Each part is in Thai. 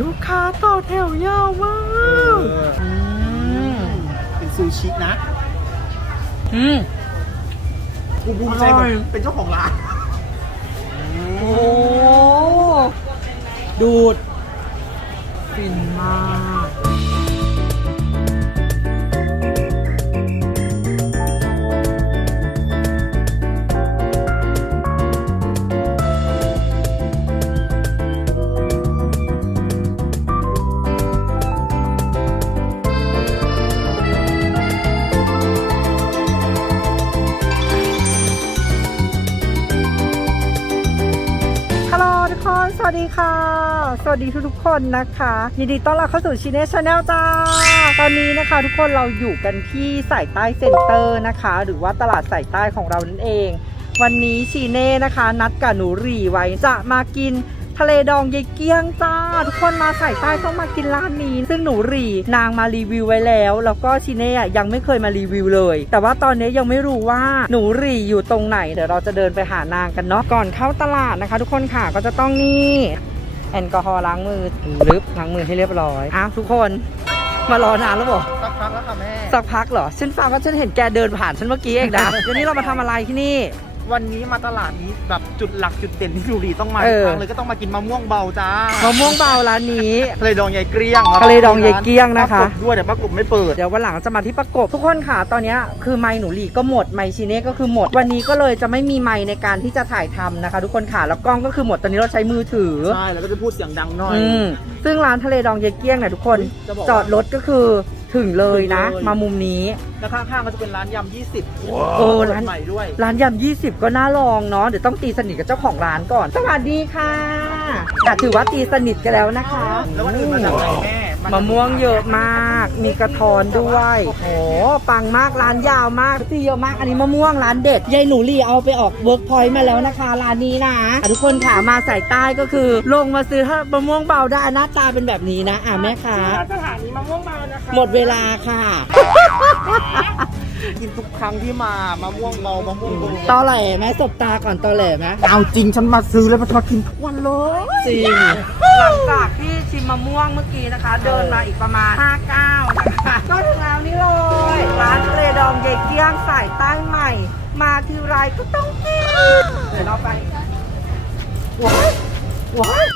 ลูกค้าต่อแถวยาวมากมเป็นซูชินะอืมกูภูมิใจอร่อยแบบเป็นเจ้าของร้าน โอ้ดูดฟินมาก วัสดีทุกทุกๆคนนะคะ ยินดีต้อนรับเข้าสู่ชินเนชแนลจ้า ตอนนี้นะคะ ทุกคนเราอยู่กันที่สายใต้เซ็นเตอร์นะคะ หรือว่าตลาดสายใต้ของเรานั่นเอง วันนี้ชีเน่นะคะ นัดกับหนูรีไว้จะมากินทะเลดองยายเกี้ยงจ้า ทุกคนมาสายใต้ต้องมากินร้านนี้ ซึ่งหนูรีนางมารีวิวไว้แล้ว แล้วก็ชีเน่อะยังไม่เคยมารีวิวเลย แต่ว่าตอนนี้ยังไม่รู้ว่าหนูรีอยู่ตรงไหน เดี๋ยวเราจะเดินไปหานางกันเนาะก่อนเข้าตลาดนะคะ ทุกคนค่ะก็จะต้องนี่ แอลกอฮอล์ล้างมือลึบล้างมือให้เรียบร้อยอ้าวทุกคนมารอนานแล้วบอกสักพักแล้วค่ะแม่ สักพักเหรอ ฉันฟังว่าฉันเห็นแกเดินผ่านฉันเมื่อกี้เองนะ วันนี้เรามาทำอะไรที่นี่ วันนี้มาตลาดนี้แบบจุดหลักจุดเด่นที่สุรีต้องมาเอทุกอครั้งเลยก็ต้องมากินมะม่วงเบาจ้ามะม่วงเบาร้านนี้ทะเลดองยายเกลี้ยงทะเลดองยายเกลี้ยงนะคะปรากฏด้วยแต่ปรากฏไม่เปิดเดี๋ยววันหลังจะมาที่ประกบทุกคนค่ะตอนนี้คือไมค์หนูหลีก็หมดไมค์ชีเน่ก็คือหมด วันนี้ก็เลยจะไม่มีไมค์ในการที่จะถ่ายทำนะคะ ทุกคนค่ะแล้วกล้องก็คือหมดตอนนี้เราใช้มือถือใช่แล้วก็จะพูดเสียงดังหน่อยอืมซึ่งร้านทะเลดองยายเกี้ยงเนี่ยทุกคนจะบอกว่าจอดรถก็คือ ถึงเลยนะ ถึงเลย มามุมนี้ แล้วข้างๆก็จะเป็นร้านยำ20เออร้าน ใหม่ด้วย ร้านยำ20 ก็น่าลองเนาะเดี๋ยวต้องตีสนิทกับเจ้าของร้านก่อน สวัสดีค่ะอะ ถือว่าตีสนิทกันแล้วนะคะแล้ววันอื่นมาจากไหนแม่ มะม่วงเยอะมาก มีกระทอนด้วยโอ้โหปังมากร้านยาวมากที่เยอะมากอันนี้มะม่วงร้านเด็ดยายหนูรีเอาไปออกเวิร์กพอยต์มาแล้วนะคะร้านนี้นะอะทุกคนค่ะมาสายใต้ก็คือ ลงมาซื้อถ้ามะม่วงเบาได้หน้าตาเป็นแบบนี้นะอะแม่ค้าสถานีมะม่วงเบานะคะหมดเวลาค่ะ กินทุกครั้งที่มามะม่วงเบามะม่วงเบาตอแหลไหมสบตาก่อนตอแหลไหมเอาจริงฉันมาซื้อแล้วมาทอดกินทุกวันเลยจริงหลังจากที่ ชิมมะม่วงเมื่อกี้นะคะ เดินมาอีกประมาณ5ก้าวนะคะก็ถึงแล้วนี่เลยร้านทะเลดองเยายเกี้ยงสายใต้ใหม่ มาทีไรก็ต้องกินเดี๋ยวเราไปว้ายว้าย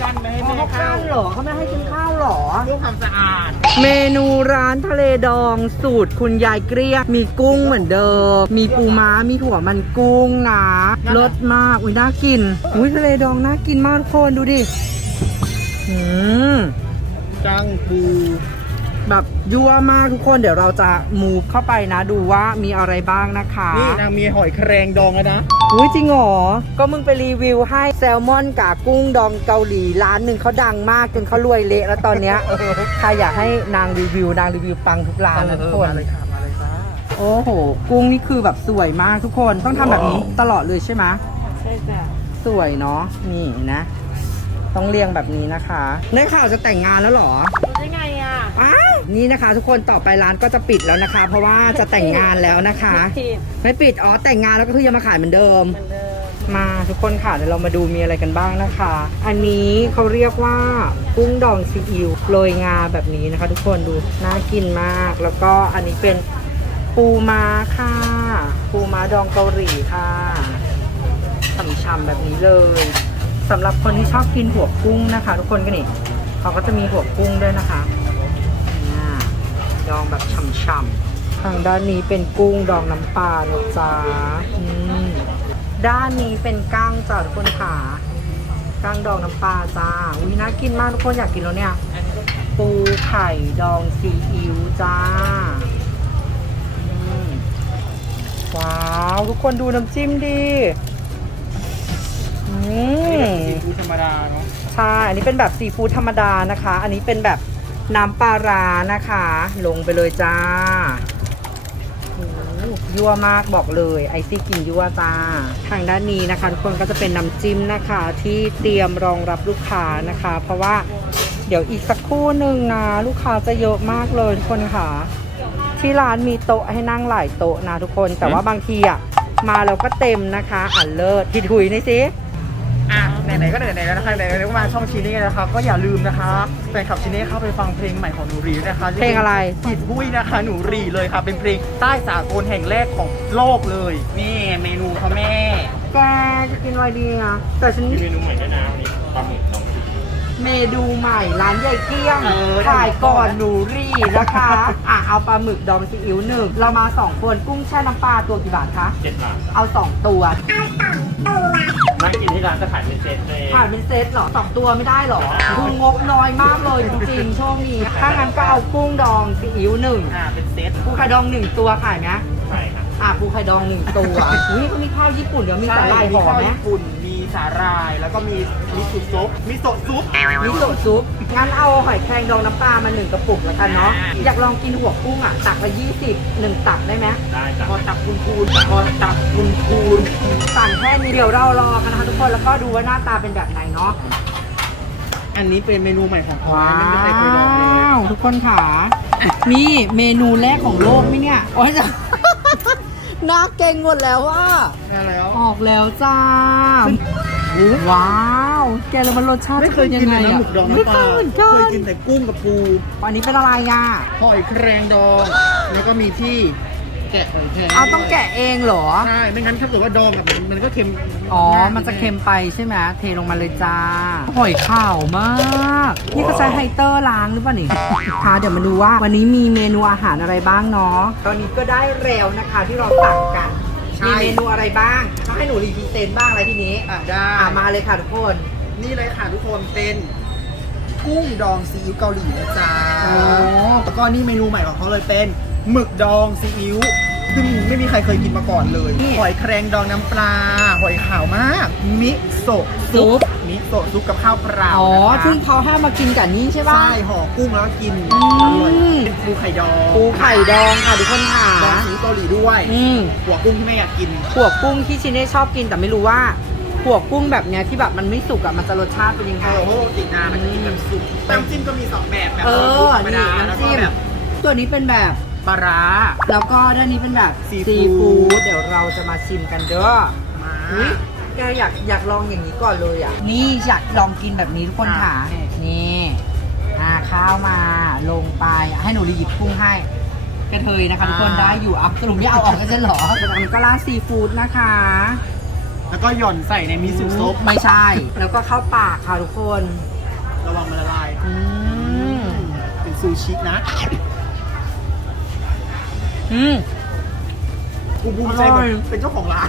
กันไม่ให้เขาแม่ข้าข้าววเหรอเขาไม่ให้กินข้าวเหรอ เรื่องความสะอาด เมนูร้านทะเลดองสูตรคุณยายเกลี้ยงมีกุ้งเหมือนเดิม มีปูม้ามีถั่วมันกุ้งนะรสมาก อุ้ยน่ากิน อุ้ยทะเลดองน่ากินมากทุกคนดูดิ อืมจังปูแบบยั่วมากทุกคนเดี๋ยวเราจะมูฟเข้าไปนะดูว่ามีอะไรบ้างนะคะนี่นางมีหอยแครงดองแล้วนะอุ้ยจริงเหรอ ก็มึงไปรีวิวให้แซลมอนกับกุ้งดองเกาหลีร้านหนึ่งเขาดังมากจนเขารวยเละแล้วตอนเนี้ยใครอยากให้นางรีวิวนางรีวิวปังทุกร้านนะทุกคนมาเลยค่ะมาเลยค่ะโอ้โห กุ้งนี่คือแบบสวยมากทุกคนต้องทำแบบนี้ตลอดเลยใช่ไหมใช่จ้ะสวยเนาะนี่นะ ต้องเรียงแบบนี้นะคะได้ข่าวจะแต่งงานแล้วเหรอรู้ได้ไงอะอ้าวนี่นะคะทุกคนต่อไปร้านก็จะปิดแล้วนะคะ เพราะว่าจะแต่งงานแล้วนะคะ ผิดไม่ปิดอ๋อแต่งงานแล้วก็คือยังมาขายเหมือนเดิม เหมือนเดิมมาทุกคนค่ะเดี๋ยวเรามาดูมีอะไรกันบ้างนะคะ อันนี้เขาเรียกว่ากุ้งดองซีอิ๊วโรยงาแบบนี้นะคะ ทุกคนดูน่ากินมาก แล้วก็อันนี้เป็นปูม้าค่ะ ปูม้าดองเกาหลีค่ะฉ่ำๆแบบนี้เลย สำหรับคนที่ชอบกินหัวกุ้งนะคะ ทุกคนก็นี่เขาก็จะมีหัวกุ้งด้วยนะคะอ่าดองแบบฉ่ำๆทางด้านนี้เป็นกุ้งดองน้ำปลานะจ๊ะด้านนี้เป็นกั้งจ้าทุกคนค่ะกั้งดองน้ำปลาจ้าอุ้ยน่ากินมากทุกคนอยากกินแล้วเนี่ย ปูไข่ดองซีอิ๊วจ้าว้าว ทุกคนดูน้ำจิ้มดี อืนี่มซีฟู้ดธรรมดาเนาะใช่ อันนี้เป็นแบบซีฟู้ดธรรมดานะคะ อันนี้เป็นแบบน้ำปลาร้านะคะ ลงไปเลยจ้าโอ้ยั่วมากบอกเลย ไอซี่กินยั่วจ้า ทางด้านนี้นะคะทุกคนก็จะเป็นน้ำจิ้มนะคะ ที่เตรียมรองรับลูกค้านะคะ เพราะว่าเดี๋ยวอีกสักครู่หนึ่งนะ ลูกค้าจะเยอะมากเลยทุกคนค่ะ ที่ร้านมีโต๊ะให้นั่งหลายโต๊ะนะทุกคน แต่ว่าบางทีอะมาเราก็เต็มนะคะ อ่านเลิศพี่ถุยนี่สิ อะไหนๆก็ไหนๆแล้วนะคะไหนๆก็มาช่องชีเน่นะคะก็อย่าลืมนะคะแฟนคลับชีเน่เข้าไปฟังเพลงใหม่ของหนูรีนะคะเพลงอะไรผิดบุ้ยนะคะหนูรีเลยค่ะ เป็นเพลงใต้สากลแห่งแรกของโลกเลยนี่เมนูเขาแม่แกจะกินอะไรดีอะแต่ฉันเมนูใหม่ด้วยนะวันนี้ปลาหมึกดอง เมนูใหม่ร้านใหญ่เกี้ยงเออถ่ายก่อนหนูรีนะคะ อะเอาปลาหมึกดองซีอิ๊วหนึ่งเรามาสองคนกุ้งแช่น้ำปลาตัวกี่บาทคะเจ็ดบาทเอาสองตัวนั่งกินที่ร้านจะขายเป็นเซตเลยผ่านเป็นเซตเหรอสองตัวไม่ได้เหรอคืองบน้อยมากเลยจริงๆช่วงนี้ถ้างั้นก็เอากุ้งดองซีอิ๊วหนึ่งอ่าเป็นเซตปูไข่ดองหนึ่งตัวขายไหมใช่ครับอะปูไข่ดองหนึ่งตัวอุ้ยก็มีข้าวญี่ปุ่นเดี๋ยวมีสาหร่ายมีห่อข้าวไหมญี่ปุ่นมี สาหร่าย แล้วก็มีมิโซะซุปมิโซะซุป มิโซะซุป งั้นเอาหอยแครงดองน้ำปลามาหนึ่งกระปุกแล้วกันเนาะ อ่า อยากลองกินหัวกุ้งอะ ตักละยี่สิบหนึ่งตักได้ไหมได้จ้ะพอตักคุณคูณพอตักคุณคูณสั่งแค่นี้เดี๋ยวเรารอกันนะคะทุกคน แล้วก็ดูว่าหน้าตาเป็นแบบไหนเนาะอันนี้เป็นเมนูใหม่ของเขาไม่มีใครเคยลองเลย วทุกคนค่ะ นี่เมนูแรกของโลกไหมเนี่ย โอ้ยจะ น่าเก่งหมดแล้วว่านี่แล้ว ออกแล้วจ้า ว้าว แกแล้วมันรสชาติไม่เคยจะกินป็เลยงนะไงหมึกดองไม่น้ำปเคลายเหมือนกันเคยกินแต่กุ้งกับปู อันนี้เป็นอะไรอะหอยแครงดอง แล้วก็มีที่ แกะหอยแครงเอาต้องแกะเองเหรอ ใช่ไม่งั้นถ้าเกิดว่าดองแบบมันมันก็เค็มอ๋อ มันจะเค็มไปใช่ไหมเทลงมาเลยจ้า หอยข่าวมาก นี่ก็ใช้ไฮเตอร์ล้างหรือเปล่านี่ค่ะเดี๋ยวมาดูว่าวันนี้มีเมนูอาหารอะไรบ้างเนาะ ตอนนี้ก็ได้แล้วนะคะที่เราสั่งกันมีเมนูอะไรบ้างถ้าให้หนูรีพรีเซนต์บ้างอะไรทีนี้อะได้อะมาเลยค่ะทุกคน นี่เลยค่ะทุกคนเป็นกุ้งดองซีอิ๊วเกาหลีนะจ๊ะโอ้ แล้วก็นี่เมนูใหม่ของเขาเลยเป็น หมึกดองซีอิ๊วซึ่งไม่มีใครเคยกินมาก่อนเลย หอยแครงดองน้ำปลา หอยขาวมาก มิโซะซุป มิโซะซุปกับข้าวเปล่าอ๋อนะคะซึ่งเขาห้ามมากินกับนี้ใช่ป่ะ ใช่ห่อกุ้งแล้วก็กินอืม อร่อยเป็นปูไข่ดองปูไข่ดองค่ะทุกคนค่ะดองซีอิ๊วเกาหลีด้วยอืมหัวกุ้งที่แม่อยากกิน หัวกุ้งที่ชิเน่ชอบกินแต่ไม่รู้ว่าหัวกุ้งแบบเนี้ยที่แบบมันไม่สุกอะมันจะรสชาติเป็นยังไง เออเพราะปกตินามันจะกินแบบสุกน้ำจิ้มก็มีสองแบบแบบเอธรอรมนี่ดาแล้วน้ำก็จิ้มแบบ ตัวนี้เป็นแบบ ปลาร้า แล้วก็ด้านนี้เป็นแบบซีซีฟู้ดฟู้ดเดี๋ยวเราจะมาชิมกันเด้อมาอุ๊ยแกอยากอยากลองอย่างนี้ก่อนเลยอะ นี่อยากลองกินแบบนี้ทุกคนค่ะนี่อ่าข้าวมาลงไปให้หนูรีหยิบกุ้งให้กระเทยนะคะทุกคนได้อยู่อัพสรุปไม่เอาออกกันใช่เหรออันนี้ก็ราดซีฟู้ดนะคะ แล้วก็หย่อนใส่ในมิโซะซุปไม่ใช่ แล้วก็เข้าปากค่ะทุกคน ระวังมันละลาย อืมเป็นซูชินะ อืมกูภูมิใจอร่แบอยบเป็นเจ้าของร้าน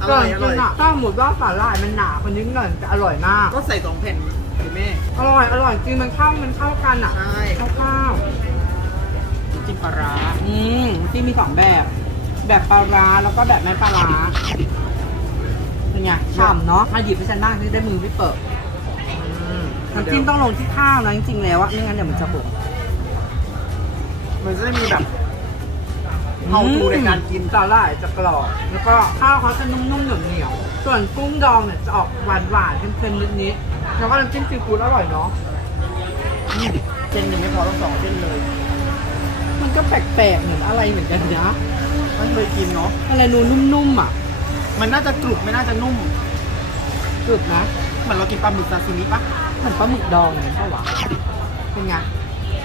อก็ร่อยจอริร่อยงๆอะถ้าหมดว่าสาหร่ายมันหนาคนนิดหน่อยจะอร่อยมาก ก็ใส่สองแผ่นคุณแม่อร่อยอร่อยจริงมันเข้ามันเข้ากันอะใช่เข้าข้าวจิ้มปลาร้าอืมที่มีสองแบบ แบบปลาร้าแล้วก็แบบไม่ปลาร้าเป็นไงฉ่ำเนาะมาหยิบให้ฉันบ้างที่ได้มือไม่เปิดอืมน้ำจิ้มต้องลงที่ข้าวนะจริงๆแล้วอะไม่งั้นเดี๋ยวมันจะบกมันจะได้มีแบบ เฮาทูในการกินสาหร่ายจะกรอบแล้วก็ข้าวเขาจะนุ่มๆเหนียวๆส่วนกุ้งดองเนี่ยจะออกหวานๆเค็มๆนิดๆแล้วก็น้ำจิ้มซีฟู้ดอร่อยเนาะเส้นหนึ่งไม่พอต้องสองเส้นเลย มันก็แปลกๆเหมือนอะไรเหมือนกันนะไม่เคยกินเนาะอะไรนูนุ่มๆอะ มันน่าจะกรุบไม่น่าจะนุ่มสุดนะเหมือนเรากินปลาหมึกซาซิมิปะเหมือนปลาหมึกดองเนี่ยเปล่าวะเป็นไง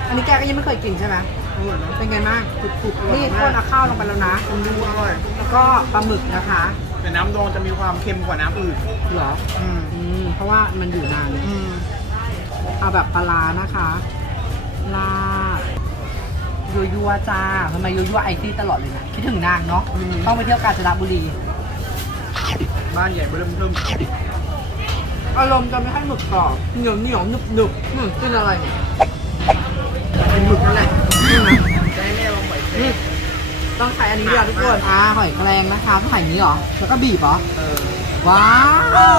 อันนี้แกก็ยังไม่เคยกินใช่ไหมอร่อย เนาะเป็นไงบ้างกรุบๆอร่อยนี่มาคนกเอาข้าวลงไปแล้วนะมันดูอร่อย แล้วก็ปลาหมึกนะคะแต่น้ำดองจะมีความเค็มกว่าน้ำอื่นเหรออืมอืมเพราะว่ามันอยู่นานอืมเอาแบบปลาร้านะคะลาดยัวยัวๆจ้าทำไมยัวยัวๆไอซี่ตลอดเลยนะคิดถึงนางเนาะต้องไปเที่ยวกาญจนบุรี บ้านใหญ่เบิ่มเริ่มอารมณ์จะไม่ให้หมึกกรอบเหนียวเหนียวหนึบหนึบหมึกกินอะไรเนี่ย ต้องใช้อันนี้ด้วยทุกคนอ่าหอยแครงนะคะต้องใส่อย่างนี้เหรอ แล้วก็บีบเหรอ เออว้า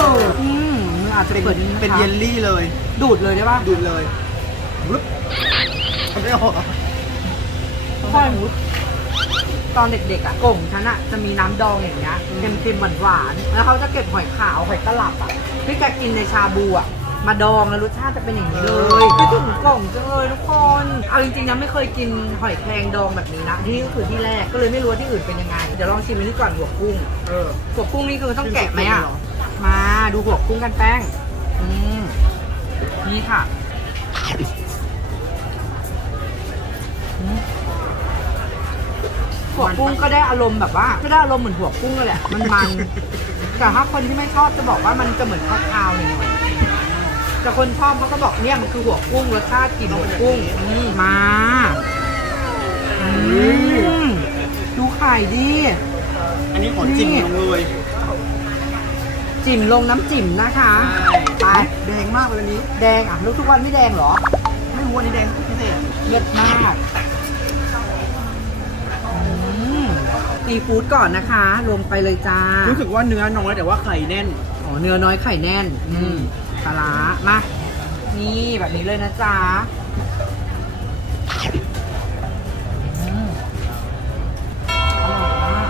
วอืมมันอาจจะเป็นเปิดนี้นะคะเป็นเยลลี่เลย ดูดเลยได้ป่ะดูดเลยรึบทำไม่ออกเหรอค่อยมุดตอนเด็กๆอะกล่งฉันอะจะมีน้ำดองอย่างเงี้ยเค็มๆหวานๆแล้วเขาจะเก็บหอยขาวหอยตลับอะที่แกกินในชาบูอะ มาดองแล้วรสชาติจะเป็นอย่างนี้เลยคิดถึงกล่องจังเลยทุกคน เอาจริงๆนะไม่เคยกินหอยแครงดองแบบนี้นะที่นี่ก็คือที่แรกก็เลยไม่รู้ว่าที่อื่นเป็นยังไงเดี๋ยวลองชิมอันนี้ก่อนหัวกุ้งเออหัวกุ้งนี่คือต้องแกะไหมอะมาดูหัวกุ้งกันแป้งอืมนี่ค่ะอืมหัวกุ้งก็ได้อารมณ์แบบว่าก็ได้อารมณ์เหมือนหัวกุ้งเลยแหละมันมันแต่ถ้าคนที่ไม่ชอบจะบอกว่ามันจะเหมือนข้าวคาวๆหน่อยๆ แต่คนชอบเขาก็บอกเนี่ยมันคือหัวกุ้งรสชาติกลิ่นหัวกุ้งอืมมาอืมดูไข่ดิ อันนี้ขอจิ้มลงเลยจิ่มลงน้ำจิ่มนะคะไปแดงมากเลยอันนี้ แดงอะแล้วทุกวันไม่แดงเหรอ ไม่รู้อันนี้แดงพิเศษเลิศมากอืมซีฟู้ดก่อนนะคะ ลงไปเลยจ้า รู้สึกว่าเนื้อน้อยแต่ว่าไข่แน่น อ๋อ เนื้อน้อยไข่แน่น อืม ปลาร้ามา นี่แบบนี้เลยนะจ๊ะอืมอร่อยมาก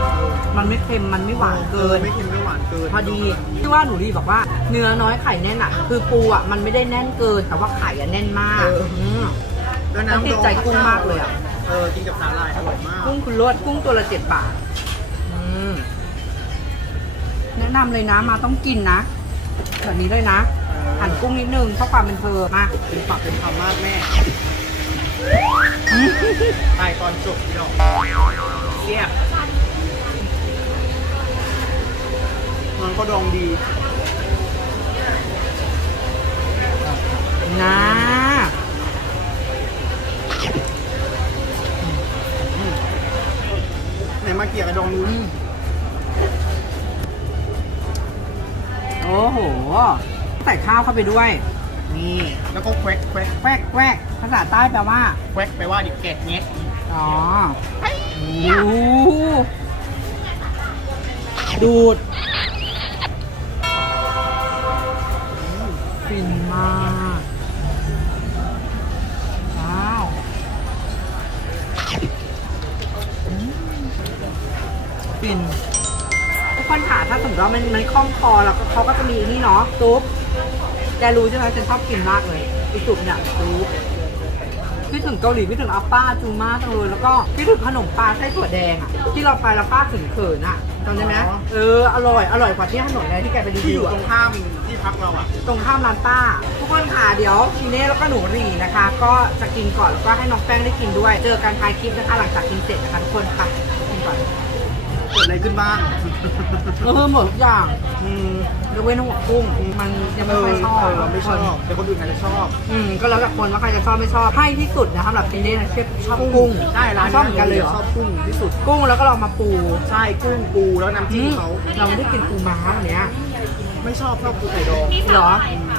มันไม่เค็มมันไม่หวานเกิน ไม่เค็มไม่หวานเกินพอดีที่ว่าหนูดีบอกว่าเนื้อน้อยไข่แน่นอะ คือปูอะมันไม่ได้แน่นเกิน แต่ว่าไข่อะแน่นมากมแล้วแล้วติดใจกุ้งมากเลยอะเออกินกับสาหร่ายอร่อยมากกุ้งคุณรสกุ้งตัวละเจ็ดบาทอืมแนะนำเลยนะมาต้องกินนะแบบนี้เลยนะ หั่นกุ้งนิดนึงเพราะความเป็นเธอมาเป็นปากเป็นคำมากแม่ตายตอนจบพี่ดอกเสียบมันก็ดองดีนะไหนมาเกี่ยวกับดองนู้น ส่ข้าวเข้าไปด้วย นี่แล้วก็แควกแควกแควกแควกภาษาใต้แปลว่า แควกแปลว่าดิเกตเนี้ยอ๋อโอ้โหดูดฟินมากว้าวอืมฟินทุกคนค่ะถ้าสมมติว่ามันมันคล่องคอแล้วก็เขาก็จะมีนี่เนาะซุป แกรู้ใช่ไหมฉันชอบกินมากเลยไอซุปเนี่ยซุปพี่ถึงเกาหลีพี่ถึงอัปป้าจูมาจังเลยแล้วก็พี่ถึงขนมปลาไส้ถั่วแดงอะที่เราไปแล้วป้าถึงเขินอะจำได้ไหมเอออร่อยอร่อยกว่าที่ถนนเลยที่แกไปรีที่วิอวยู่อะตรงข้ามที่พักเราอะ ตรงข้ามร้านป้า ทุกคนค่ะเดี๋ยวชีเน่แล้วก็หนูหรีนะคะ ก็จะกินก่อนแล้วก็ให้น้องแป้งได้กินด้วย เจอกันท้ายคลิปนะคะหลังจากกินเสร็จนะคะทุกคนค่ะกินก่อน เกิดอะไรขึ้นบ้าง เออหมดทุกอย่างอืมยกเว้นหัวกุ้ง มันยังไม่ค่อยชอบเเราไม่ชอบ แต่คนอื่นอาจจะชอบ อืมก็แล้วแต่คนว่าใครจะชอบไม่ชอบให้ที่สุดนะสำหรับชีเน่นะชอบกุ้งใช่ร้านชอบเหมือนกันเลยเหรอชอบกุ้งที่สุด กุ้งแล้วก็เรามาปู ใช่กุ้งปูแล้วน้ำจิ้มเขาเราไม่ได้กินปูม้าวันเนี้ย ไม่ชอบชอบปูไข่ดองเหรอ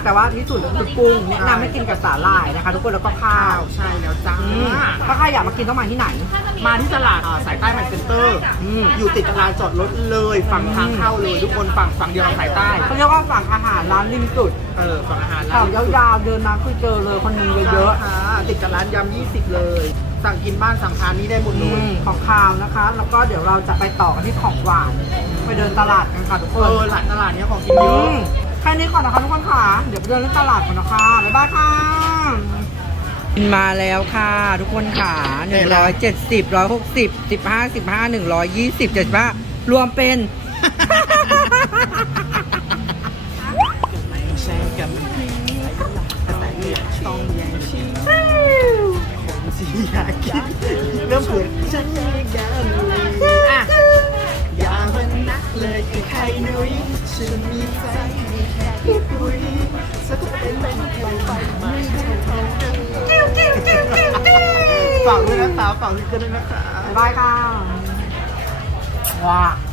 แต่ว่าที่สุดคือกุ้งแนะนำให้กินกับสาหร่ายนะคะ ทุกคนแล้วก็ข้าข้าววใช่แล้วจ้าอืมถ้าใครอยากมากินต้องมาที่ไหน มาที่ตลาดอ่าสายใต้แมนเซ็นเตอร์อืมอยู่ติดกับลานจอดรถเลยฝั่งทางเข้าเลยทุกคนฝั่งฝั่งเดียวกับสายใต้เขาเรียกว่าฝั่งอาหารร้านริมสุดเออฝั่งอาหารแถวยาวๆเดินมาคือเจอเลยคนนึงเยอะๆค่ะติดกับร้านยำ20 เลย สั่งกินบ้านสั่งทานนี้ได้หมดๆเลอืยมของคาวนะคะ แล้วก็เดี๋ยวเราจะไปต่อกันที่ของหวาน ไปเดินตลาดกันค่ะทุกคเอนอหลานตลาดเนี้ยของกินเยอือะมแค่นี้ก่อนนะคะทุกคนค่ะ เดี๋ยวไปเดินเล่นตลาดก่อนนะคะ บ๊ายบายค่ะมาแล้วค่ะ ทุกคนค่ะหนึ่งร้อยเจ็ดสิบร้อยหกสิบสิบห้าสิบห้าหนึ่งร้อยยี่สิบเจ็ดสิบห้ารวมเป็นแช่กันแต่เนี่ยต้องแย่งชิงผมสิอยากกินเริ่มเผื่อฉันมีกันอะอย่ามันนัก เลยคือใครนุ้ยฉันมีใจมีแค่พี่ปุ้ยสักเป็นเป็นไปไปไม่ใช่เท่านั้นฝากด้วยนะคะฝากด้วยกันด้วยนะคะบ๊ายบายค่ะว้าโอ้ย